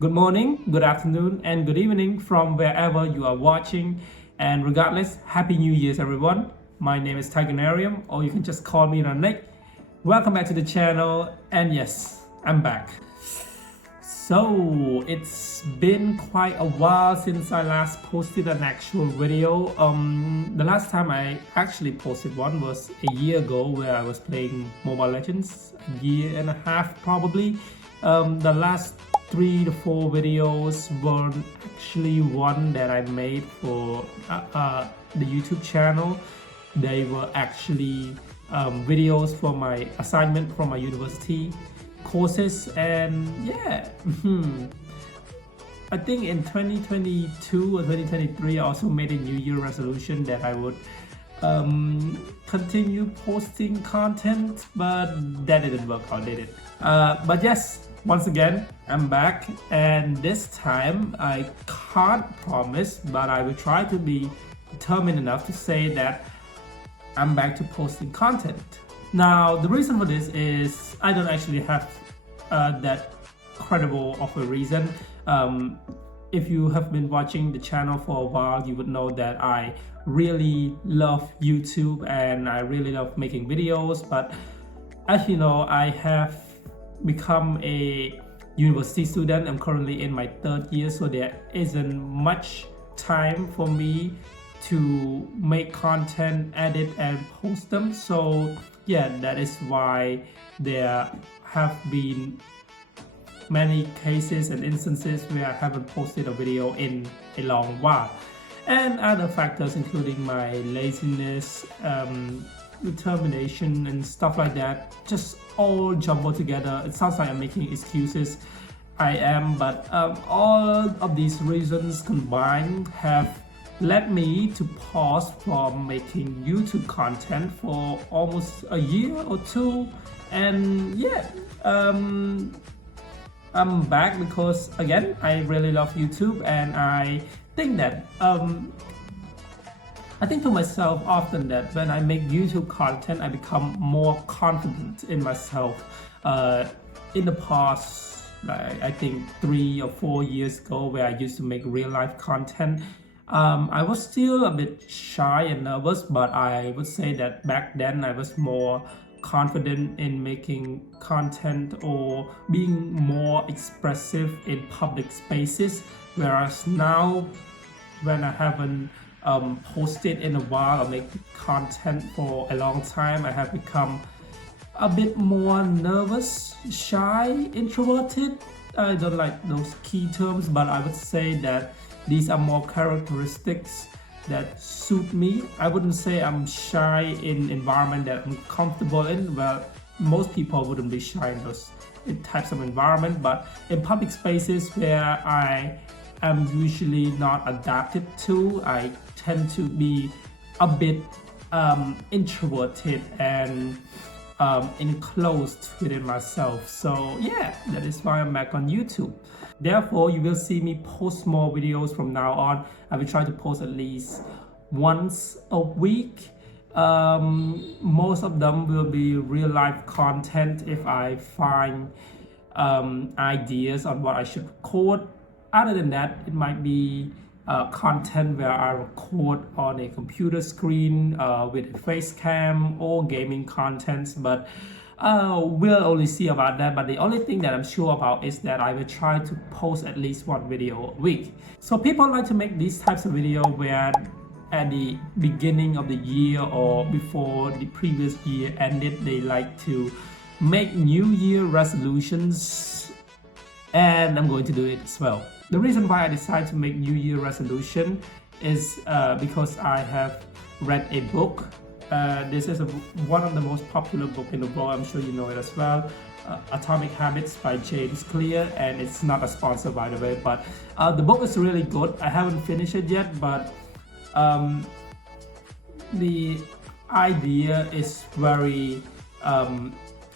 Good morning, good afternoon, and good evening from wherever you are watching. And regardless, Happy New Year's, everyone. My name is Tiganarium, or you can just call me Nick. Welcome back to the channel, and yes, I'm back. So it's been quite a while since I last posted an actual video. The last time I actually posted one was a year ago, where I was playing Mobile Legends, a year and a half probably. The last 3 to 4 videos were actually one that I made for the YouTube channel. They were actually videos for my assignment from my university courses, and yeah, I think in 2022 or 2023 I also made a New Year resolution that I would continue posting content, but that didn't work out, did it? But yes, once again, I'm back, and this time I can't promise, but I will try to be determined enough to say that I'm back to posting content. Now, the reason for this is I don't actually have that credible of a reason. If you have been watching the channel for a while, you would know that I really love YouTube and I really love making videos, but as you know, I have become a university student. I'm currently in my 3rd year, so there isn't much time for me to make content, edit and post them. So yeah, that is why there have been many cases and instances where I haven't posted a video in a long while, and other factors including my laziness, determination and stuff like that, just all jumbled together. It sounds like I'm making excuses. I am, but all of these reasons combined have led me to pause from making YouTube content for almost a year or two. And yeah, I'm back because again, I really love YouTube, and I think that I think to myself often that when I make YouTube content, I become more confident in myself. In the past, like, I think 3 or 4 years ago, where I used to make real life content, I was still a bit shy and nervous, but I would say that back then I was more confident in making content or being more expressive in public spaces. Whereas now, when I haven't posted in a while or make content for a long time, I have become a bit more nervous, shy, introverted. I don't like those key terms, but I would say that these are more characteristics that suit me. I wouldn't say I'm shy in environment that I'm comfortable in. Well, most people wouldn't be shy in those types of environment, but in public spaces where I am usually not adapted to, I tend to be a bit introverted and enclosed within myself. So yeah, that is why I'm back on YouTube. Therefore, you will see me post more videos from now on. I will try to post at least once a week. Most of them will be real life content if I find ideas on what I should record. Other than that, it might be content where I record on a computer screen with a face cam, or gaming contents, but we'll only see about that. But the only thing that I'm sure about is that I will try to post at least one video a week. So people like to make these types of video where at the beginning of the year or before the previous year ended, they like to make New Year resolutions, and I'm going to do it as well. The reason why I decided to make New Year resolution is because I have read a book. This is one of the most popular books in the world. I'm sure you know it as well. Atomic Habits by James Clear, and it's not a sponsor, by the way, but the book is really good. I haven't finished it yet, but the idea is very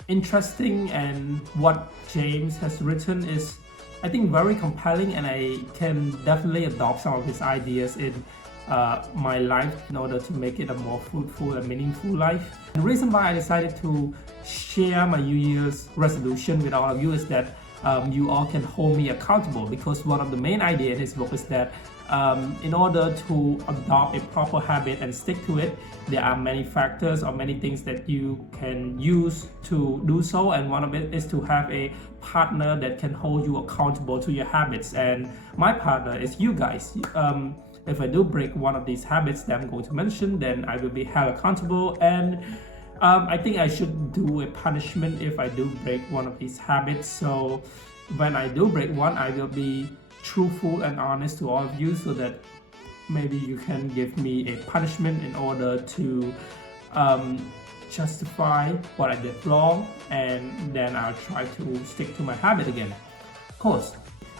interesting, and what James has written is, I think, very compelling, and I can definitely adopt some of his ideas in my life in order to make it a more fruitful and meaningful life. And the reason why I decided to share my New Year's resolution with all of you is that you all can hold me accountable, because one of the main ideas in this book is that in order to adopt a proper habit and stick to it, there are many factors or many things that you can use to do so, and one of it is to have a partner that can hold you accountable to your habits, and my partner is you guys. If I do break one of these habits that I'm going to mention, then I will be held accountable, and I think I should do a punishment if I do break one of these habits. So when I do break one, I will be truthful and honest to all of you, so that maybe you can give me a punishment in order to justify what I did wrong, and then I'll try to stick to my habit again. Of course,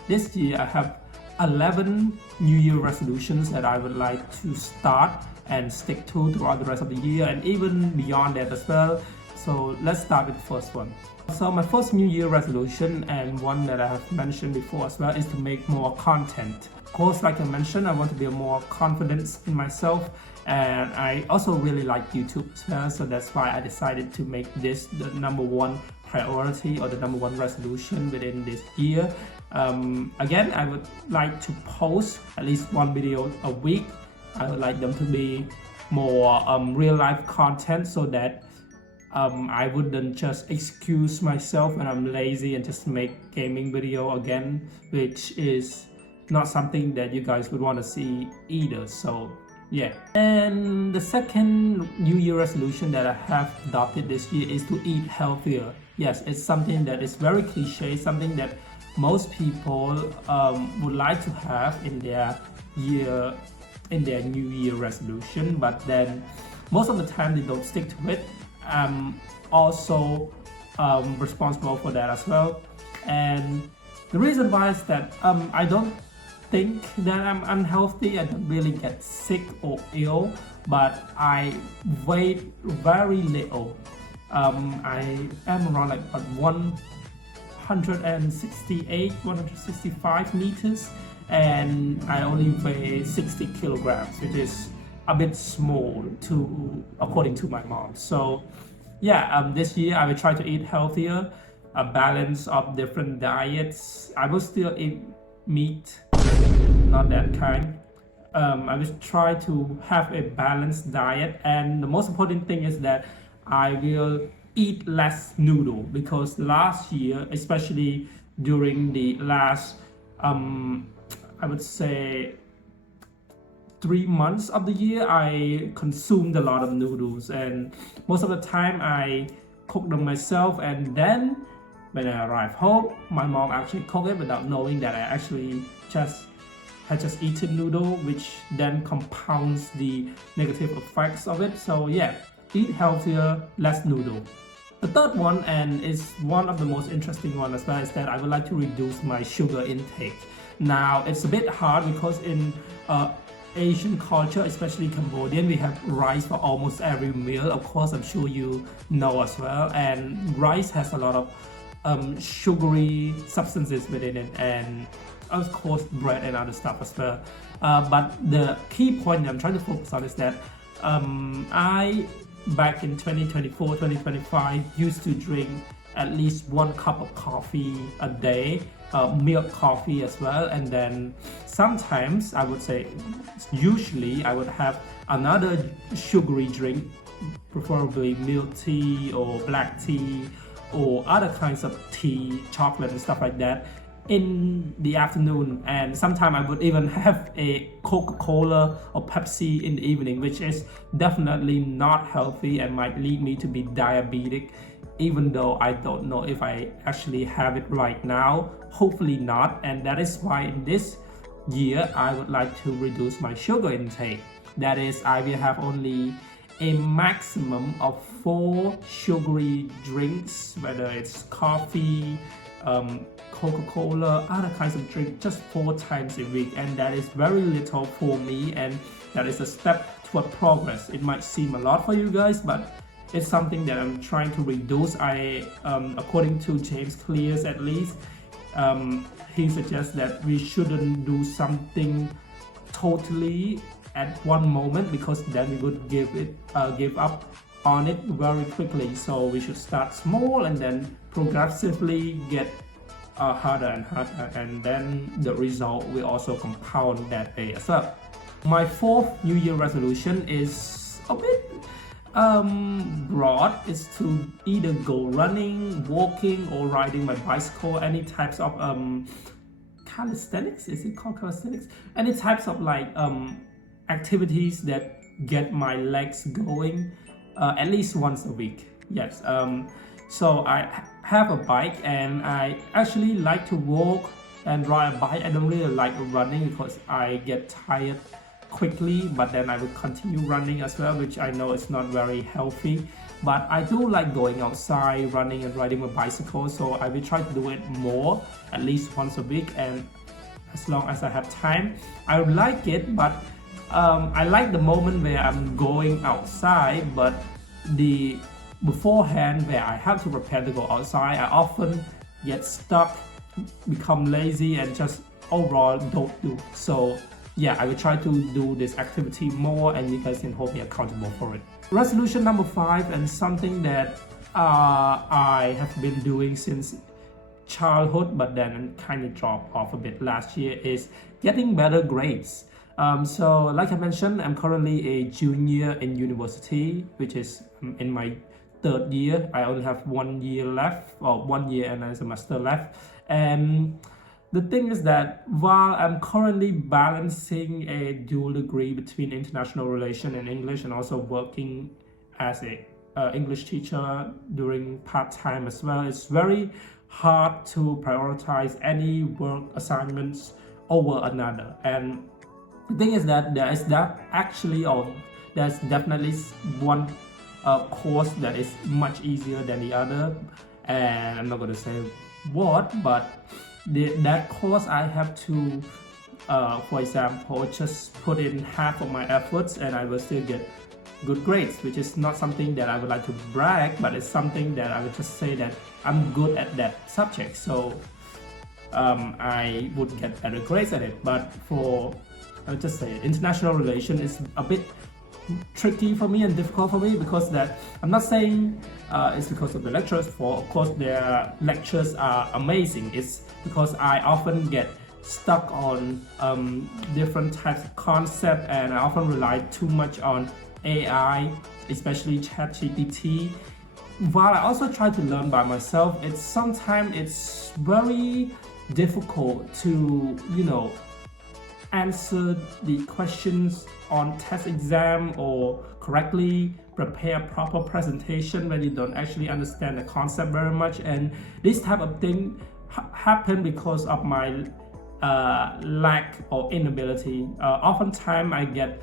this year I have 11 New Year resolutions that I would like to start and stick to throughout the rest of the year, and even beyond that as well. So let's start with the first one. So my first New Year resolution, and one that I have mentioned before as well, is to make more content. Of course, like I mentioned, I want to be more confident in myself, and I also really like YouTube as well, so that's why I decided to make this the number one priority or the number one resolution within this year. Again, I would like to post at least one video a week. I would like them to be more real life content, so that I wouldn't just excuse myself when I'm lazy and just make gaming video again, which is not something that you guys would want to see either. So yeah. And the second New Year resolution that I have adopted this year is to eat healthier. Yes, it's something that is very cliche, something that most people would like to have in their New Year resolution, but then most of the time they don't stick to it. I'm also responsible for that as well, and the reason why is that I don't think that I'm unhealthy. I don't really get sick or ill, but I weigh very little. I am around like 168, 165 meters, and I only weigh 60 kilograms, which is a bit small according to my mom. So yeah, this year I will try to eat healthier, a balance of different diets. I will still eat meat, not that kind. I will try to have a balanced diet, and the most important thing is that I will eat less noodle, because last year, especially during the last I would say 3 months of the year, I consumed a lot of noodles, and most of the time I cook them myself, and then when I arrive home, my mom actually cooked it without knowing that I actually had just eaten noodle, which then compounds the negative effects of it. So yeah, eat healthier, less noodle. The third one, and is one of the most interesting one as well, is that I would like to reduce my sugar intake. Now it's a bit hard because in Asian culture, especially Cambodian, we have rice for almost every meal. Of course, I'm sure you know as well, and rice has a lot of sugary substances within it, and of course bread and other stuff as well. But the key point that I'm trying to focus on is that I, back in 2024, 2025, used to drink at least 1 cup of coffee a day, milk coffee as well, and then sometimes I would say, usually I would have another sugary drink, preferably milk tea or black tea or other kinds of tea, chocolate and stuff like that in the afternoon, and sometimes I would even have a Coca-Cola or Pepsi in the evening, which is definitely not healthy and might lead me to be diabetic, even though I don't know if I actually have it right now. Hopefully not, and that is why in this year I would like to reduce my sugar intake. That is, I will have only a maximum of 4 sugary drinks, whether it's coffee, Coca-Cola, other kinds of drink, just 4 times a week, and that is very little for me, and that is a step toward progress. It might seem a lot for you guys, but it's something that I'm trying to reduce. According to James Clear's at least, he suggests that we shouldn't do something totally at one moment, because then we would give up on it very quickly. So we should start small and then progressively get harder and harder, and then the result will also compound that day as well. My fourth New Year resolution is a bit broad. Is to either go running, walking, or riding my bicycle. Any types of calisthenics, is it called calisthenics? Any types of like activities that get my legs going at least once a week. Yes. So I have a bike, and I actually like to walk and ride a bike. I don't really like running because I get tired quickly, but then I will continue running as well, which I know is not very healthy. But I do like going outside, running and riding my bicycle, so I will try to do it more, at least once a week, and as long as I have time. I like it, but I like the moment where I'm going outside, but the beforehand where I have to prepare to go outside, I often get stuck, become lazy, and just overall don't do. So yeah, I will try to do this activity more, and you guys can hold me accountable for it. Resolution number 5, and something that I have been doing since childhood, but then kind of dropped off a bit last year, is getting better grades. So like I mentioned, I'm currently a junior in university, which is in my 3rd year. I only have 1 year left, or 1 year and a semester left. And the thing is that while I'm currently balancing a dual degree between international relations and English, and also working as a English teacher during part-time as well, it's very hard to prioritize any work assignments over another. And the thing is that there's definitely one course that is much easier than the other, and I'm not going to say what, but that course I have to for example, just put in half of my efforts and I will still get good grades, which is not something that I would like to brag, but it's something that I would just say that I'm good at that subject, so I would get better grades at it. But for, I would just say, international relation is a bit tricky for me and difficult for me, because that I'm not saying it's because of the lecturers, for of course their lectures are amazing. It's because I often get stuck on different types of concept, and I often rely too much on AI, especially ChatGPT. While I also try to learn by myself, sometimes it's very difficult to, answer the questions on test exam, or correctly prepare proper presentation when you don't actually understand the concept very much. And this type of thing happen because of my lack or inability. Oftentimes I get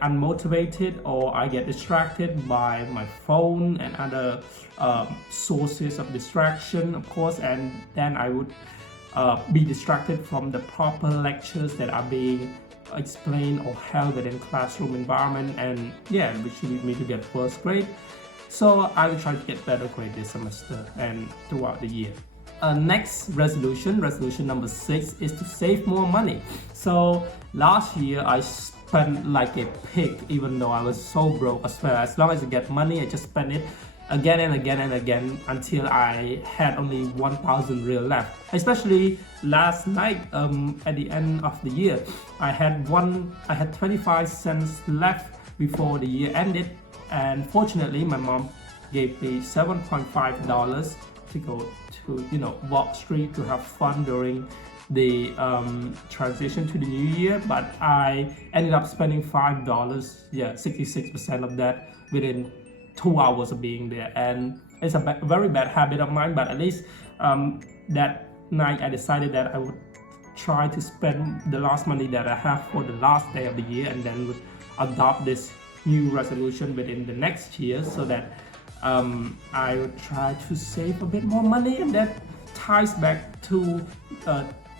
unmotivated, or I get distracted by my phone and other sources of distraction, of course, and then I would be distracted from the proper lectures that are being explained or held within classroom environment, and yeah, which lead me to get worse grade. So I will try to get better grade this semester and throughout the year. Next resolution number 6, is to save more money. So last year I spent like a pig, even though I was so broke as well. As long as I get money, I just spend it again and again and again until I had only 1,000 real left. Especially last night, at the end of the year, I had 25 cents left before the year ended, and fortunately my mom gave me $7.5 to go to Wall Street to have fun during the transition to the new year. But I ended up spending $5, 66% of that within 2 hours of being there, and it's a very bad habit of mine. But at least that night I decided that I would try to spend the last money that I have for the last day of the year, and then would adopt this new resolution within the next year, so that I would try to save a bit more money. And that ties back to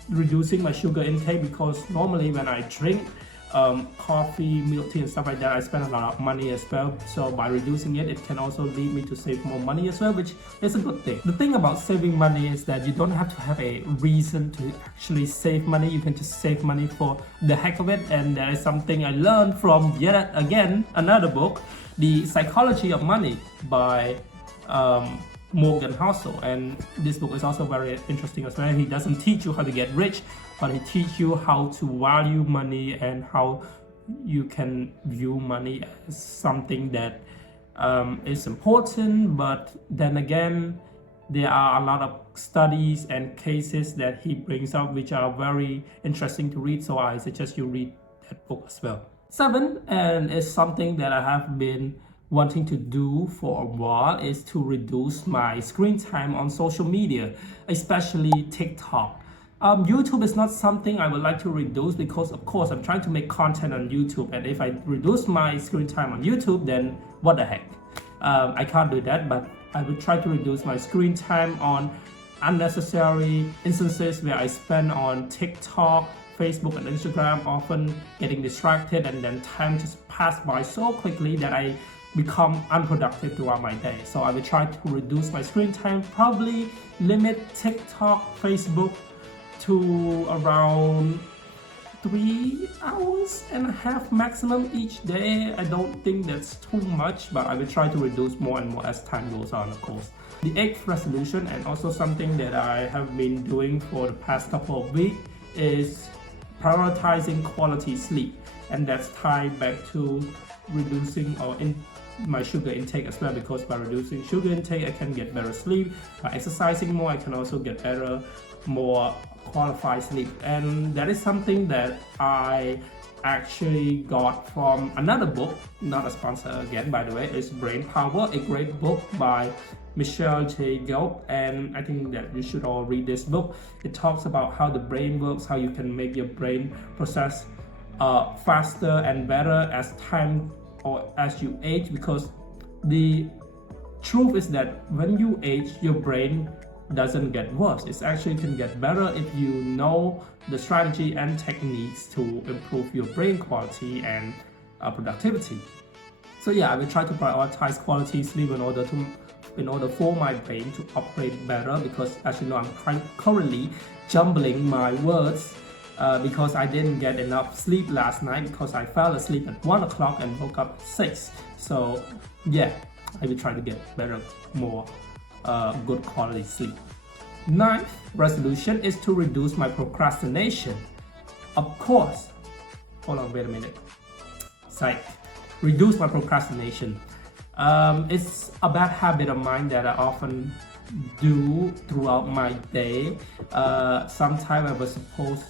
reducing my sugar intake, because normally when I drink coffee, milk tea and stuff like that, I spend a lot of money as well. So by reducing it, it can also lead me to save more money as well, which is a good thing. The thing about saving money is that you don't have to have a reason to actually save money. You can just save money for the heck of it. And that is something I learned from, yet again, another book, The Psychology of Money by Morgan Housel, and this book is also very interesting as well. He doesn't teach you how to get rich, but he teaches you how to value money and how you can view money as something that is important. But then again, there are a lot of studies and cases that he brings up which are very interesting to read, so I suggest you read that book as well. 7, and it's something that I have been wanting to do for a while, is to reduce my screen time on social media, especially TikTok. YouTube is not something I would like to reduce because, of course, I'm trying to make content on YouTube, and if I reduce my screen time on YouTube, then what the heck? I can't do that, but I will try to reduce my screen time on unnecessary instances where I spend on TikTok, Facebook and Instagram, often getting distracted, and then time just pass by so quickly that I become unproductive throughout my day. So I will try to reduce my screen time, probably limit TikTok, Facebook to around 3 hours and a half maximum each day. I don't think that's too much, but I will try to reduce more and more as time goes on, of course. The 8th resolution, and also something that I have been doing for the past couple of weeks, is prioritizing quality sleep, and that's tied back to reducing my sugar intake as well, because by reducing sugar intake I can get better sleep. By exercising more I can also get better, more qualified sleep, and that is something that I actually got from another book, not a sponsor again by the way. It's Brain Power, a great book by Michelle J. Gelb, and I think that you should all read this book. It talks about how the brain works, how you can make your brain process faster and better as time or as you age, because the truth is that when you age, your brain doesn't get worse. It actually can get better if you know the strategy and techniques to improve your brain quality and productivity. So yeah, I will try to prioritize quality sleep in order for my brain to operate better, because as you know, I'm currently jumbling my words because I didn't get enough sleep last night, because I fell asleep at 1 o'clock and woke up at 6. So yeah, I will try to get better, more good quality sleep. 9th resolution is to reduce my procrastination. Of course, hold on, wait a minute. Psych. Reduce my procrastination. It's a bad habit of mine that I often do throughout my day. Sometimes I was supposed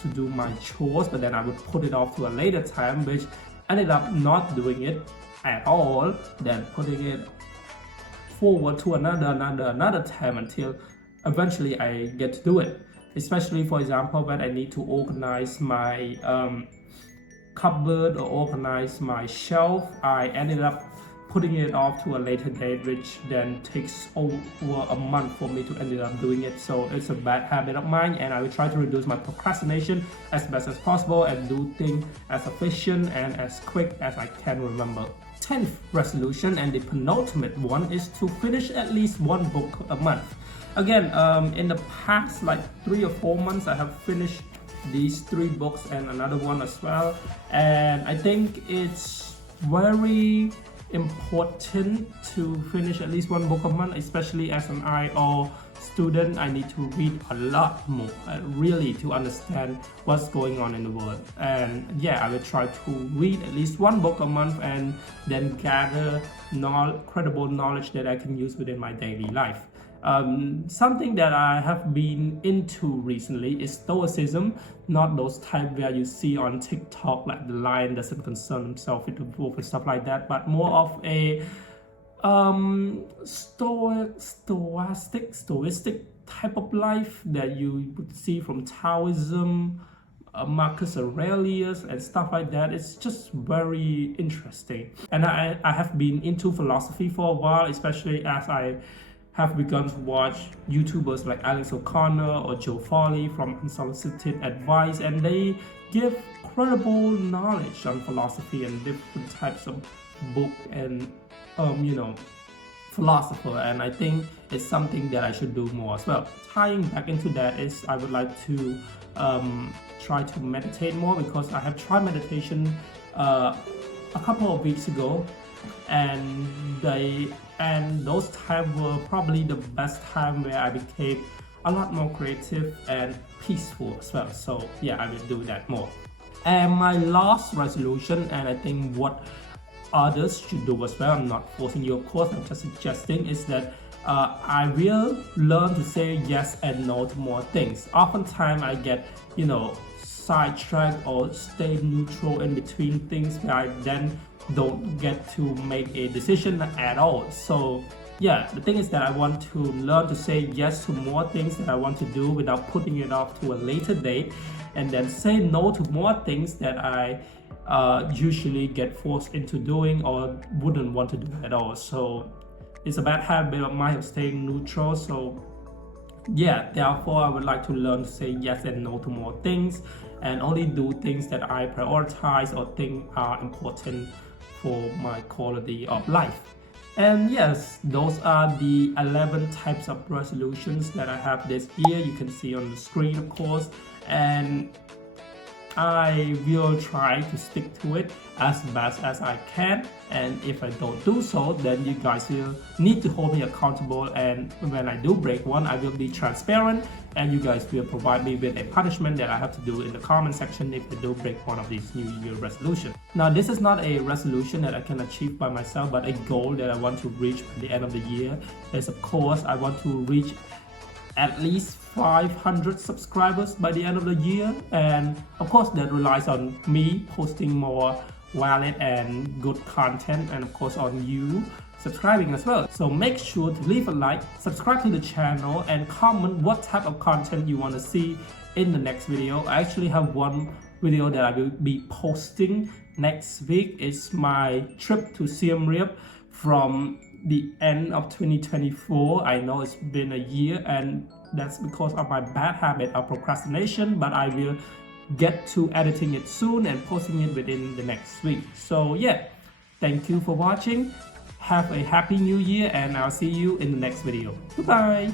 to do my chores, but then I would put it off to a later time, which ended up not doing it at all, then putting it forward to another time until eventually I get to do it. Especially, for example, when I need to organize my cupboard or organize my shelf, I ended up putting it off to a later date, which then takes over a month for me to end up doing it. So it's a bad habit of mine, and I will try to reduce my procrastination as best as possible and do things as efficient and as quick as I can remember. 10th resolution, and the penultimate one, is to finish at least one book a month. Again, in the past like 3 or 4 months, I have finished these 3 books and another one as well, and I think it's very important to finish at least one book a month, especially as an IO student. I need to read a lot more, really, to understand what's going on in the world. And yeah, I will try to read at least one book a month and then gather credible knowledge that I can use within my daily life. Something that I have been into recently is Stoicism, not those type where you see on TikTok like the lion doesn't concern himself with the wolf and stuff like that, but more of a stoicistic type of life that you would see from Taoism, Marcus Aurelius and stuff like that. It's just very interesting, and I have been into philosophy for a while, especially as I have begun to watch YouTubers like Alex O'Connor or Joe Foley from Unsolicited Advice, and they give credible knowledge on philosophy and different types of book and philosopher, and I think it's something that I should do more as well. Tying back into that is I would like to try to meditate more, because I have tried meditation a couple of weeks ago, and and those times were probably the best time where I became a lot more creative and peaceful as well. So yeah, I will do that more. And my last resolution, and I think what others should do as well, I'm not forcing you of course, I'm just suggesting, is that I will learn to say yes and no to more things. Oftentimes I get, sidetracked or stay neutral in between things where I then don't get to make a decision at all. So yeah, the thing is that I want to learn to say yes to more things that I want to do without putting it off to a later date, and then say no to more things that I usually get forced into doing or wouldn't want to do at all. So it's a bad habit of mine of staying neutral. So yeah, therefore I would like to learn to say yes and no to more things, and only do things that I prioritize or think are important for my quality of life. And yes, those are the 11 types of resolutions that I have this year. You can see on the screen, of course, and I will try to stick to it as best as I can, and if I don't do so, then you guys will need to hold me accountable, and when I do break one, I will be transparent, and you guys will provide me with a punishment that I have to do in the comment section if I do break one of these New Year resolutions. Now, this is not a resolution that I can achieve by myself, but a goal that I want to reach by the end of the year is, of course, I want to reach at least 500 subscribers by the end of the year, and of course that relies on me posting more valid and good content, and of course on you subscribing as well. So make sure to leave a like, subscribe to the channel, and comment what type of content you want to see in the next video. I actually have one video that I will be posting next week. It's my trip to Siem Reap from the end of 2024. I know it's been a year, and that's because of my bad habit of procrastination, but I will get to editing it soon and posting it within the next week. So yeah, thank you for watching. Have a happy new year, and I'll see you in the next video. Goodbye.